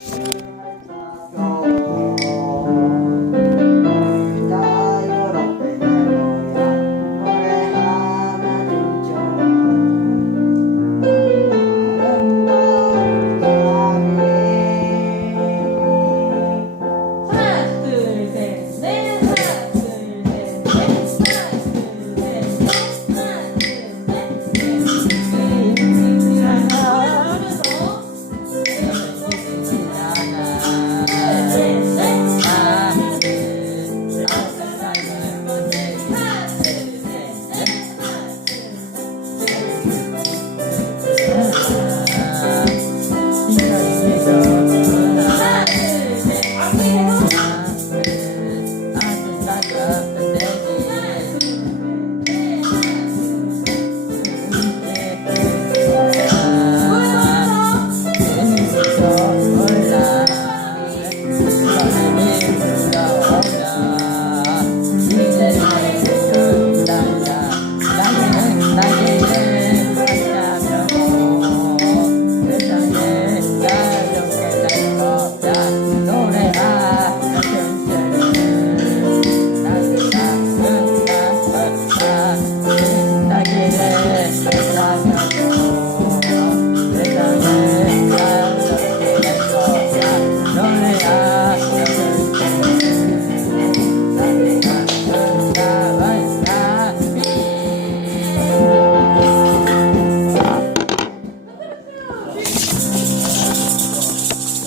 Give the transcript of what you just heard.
you.